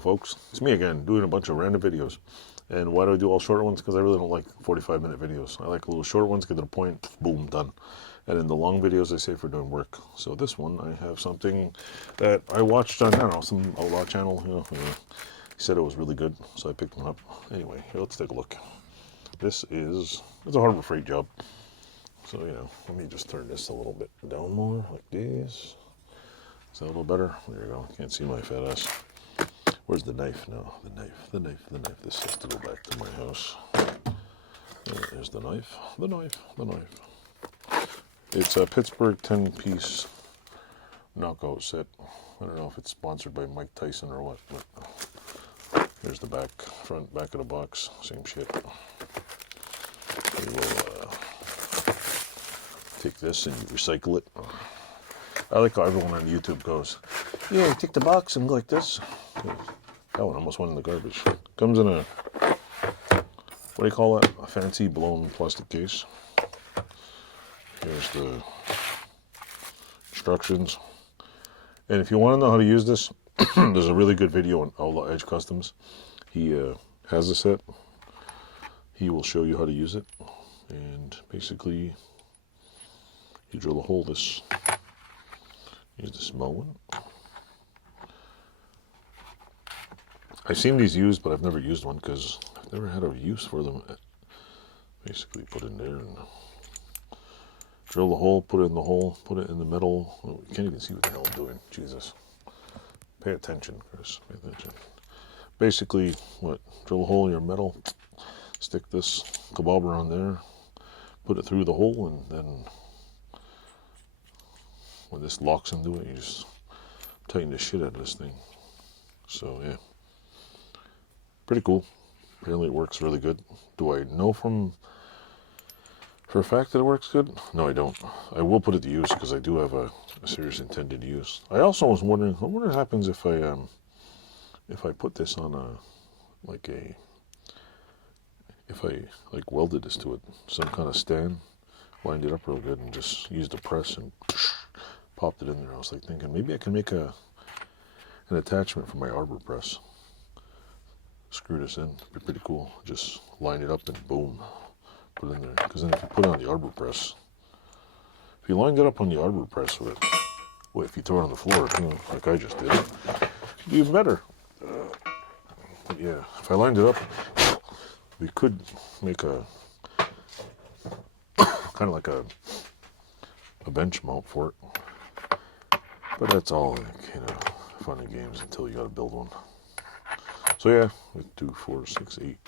folks, it's me again, doing a bunch of random videos. And why do I do all short ones? Because I really don't like 45-minute videos. I like little short ones, get to the point, boom, done. And then the long videos I save for doing work. So this one, I have something that I watched on, I don't know, some outlaw channel. He said it was really good, so I picked one up. Anyway, here, let's take a look. It's a Harbor Freight job. So, let me just turn this a little bit down more, like this. Is that a little better? There you go. Can't see my fat ass. Where's the knife? No, the knife. This has to go back to my house. There's the knife. The knife. It's a Pittsburgh 10-piece knockout set. I don't know if it's sponsored by Mike Tyson or what, but there's the back, front, back of the box. Same shit. We will take this and recycle it. I like how everyone on YouTube goes, yeah, you take the box and go like this. That one almost went in the garbage. Comes in a, what do you call that? A fancy blown plastic case. Here's the instructions. And if you want to know how to use this, there's a really good video on Outlaw Edge Customs. He has a set. He will show you how to use it. And basically, you drill a hole this. Use the small one. I've seen these used, but I've never used one because I've never had a use for them. Basically, put in there and drill the hole, put it in the hole, put it in the middle. Oh, you can't even see what the hell I'm doing. Jesus. Pay attention, Chris. Pay attention. Basically, drill a hole in your metal, stick this kebab on there, put it through the hole, and then when this locks into it, you just tighten the shit out of this thing. So, yeah. Pretty cool. Apparently it works really good. Do I know for a fact that it works good? No, I don't. I will put it to use because I do have a serious intended use. I also was wondering, what happens if I put this on if I welded this to it, some kind of stand, lined it up real good and just used a press and popped it in there. I was like thinking maybe I can make an attachment for my arbor press. Screw this in. It'd be pretty cool. Just line it up and boom, put it in there. Because then if you put it on the arbor press, if you lined it up on the arbor press with it, well, if you throw it on the floor, like I just did, it'd be even better. But yeah, if I lined it up, we could make a kind of like a bench mount for it. But that's all, fun and games until you got to build one. So yeah, 2, 4, 6, 8,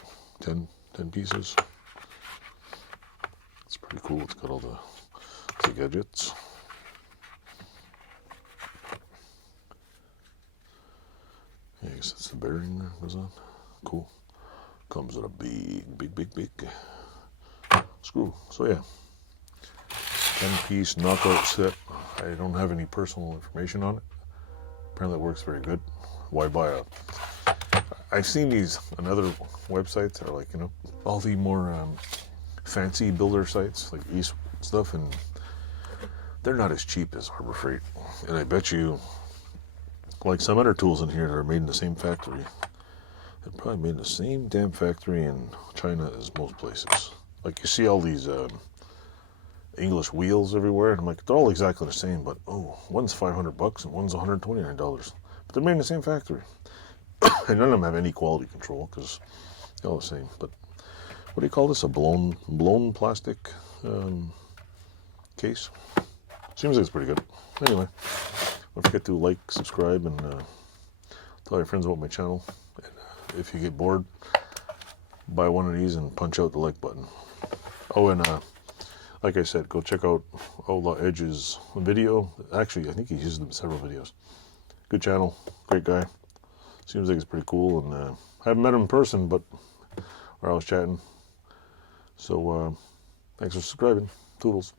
10 pieces. It's pretty cool. It's got all the gadgets. Yeah, I guess that's the bearing that goes on. Cool. Comes with a big screw. So yeah, 10-piece knockout set. I don't have any personal information on it. Apparently it works very good. Why buy a... I've seen these on other websites that are like, all the more fancy builder sites, like East stuff, and they're not as cheap as Harbor Freight. And I bet you, like some other tools in here that are made in the same factory, they're probably made in the same damn factory in China as most places. Like you see all these English wheels everywhere, and I'm like, they're all exactly the same, but one's $500 and one's $129. But they're made in the same factory. And none of them have any quality control because they're all the same. But what do you call this? A blown plastic case? Seems like it's pretty good. Anyway, don't forget to like, subscribe, and tell your friends about my channel. And if you get bored, buy one of these and punch out the like button. Oh, and like I said, go check out Outlaw Edge's video. Actually, I think he uses them in several videos. Good channel, great guy. Seems like it's pretty cool, and I haven't met him in person, but I was chatting. So, thanks for subscribing. Toodles.